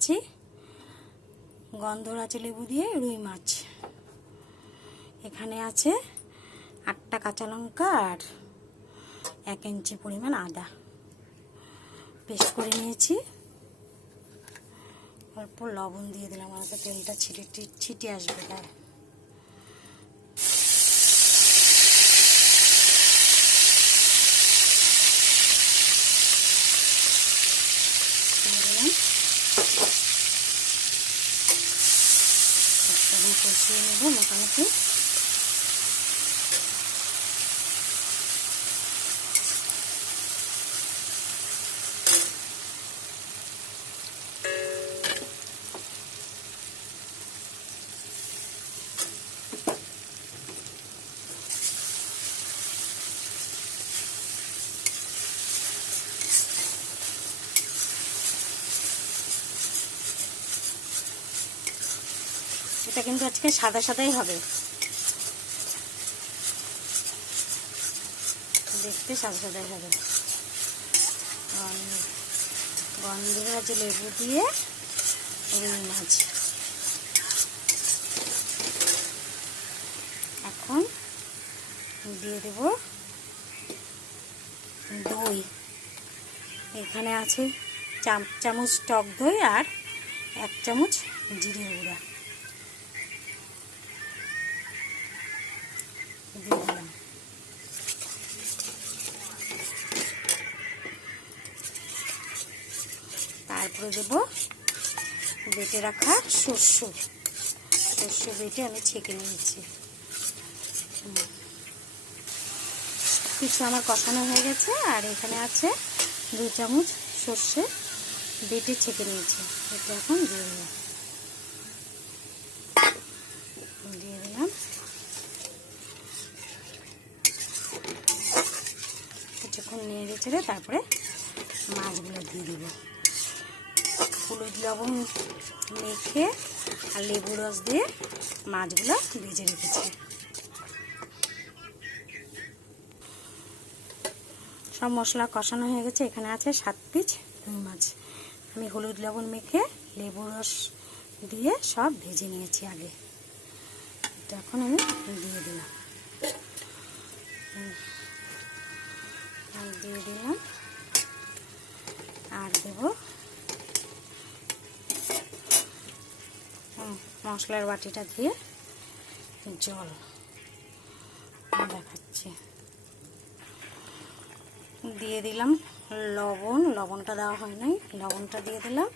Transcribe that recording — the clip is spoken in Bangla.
দেখাচ্ছি। গন্ধরাজ লেবু দিয়ে রুই মাছ। এখানে আছে 8টা কাঁচা লঙ্কা আর 1 ইঞ্চি পরিমাণ আদা পেস্ট করে নিয়েছি। অল্প লবণ দিয়ে দিলাম, আমাকে তেলটা ছিটে আসবে তাই। কষিয়ে নেব মোটামুটি। এটা কিন্তু আজকে সাদা সাদাই হবে, দেখতে সাদা সাদাই হবে। গন্ধরাজ লেবু দিয়ে রুই মাছ। এখন দিয়ে দেব দই। এখানে আছে 4 চামচ টক দই আর 1 চামচ জিরে গুঁড়া দিয়ে দিলাম। তারপরে দেব বেটে রাখা শস্য বেটে আমি ছেঁকে নিয়েছি। কিছু আমার কষানো হয়ে গেছে। আর এখানে আছে 2 চামচ সর্ষে বেটে ছেঁকে নিয়েছি। এটা এখন দিয়ে দিলাম। কিছুক্ষণ নেড়ে চেড়ে তারপরে মাছগুলো দিয়ে দেবো। হলুদ লবণ মেখে আর লেবু রস দিয়ে মাছগুলো ভেজে রেখেছি। সব মশলা কষানো হয়ে গেছে। এখানে আছে 7 পিস রুই মাছ। আমি হলুদ লবণ মেখে লেবু রস দিয়ে সব ভেজে নিয়েছি আগে। এটা এখন আমি দিয়ে দিলাম। আর দেব মশলার বাটিটা দিয়ে জল দেখাচ্ছি। দিয়ে দিলাম লবণটা দেওয়া হয় নাই, লবণটা দিয়ে দিলাম।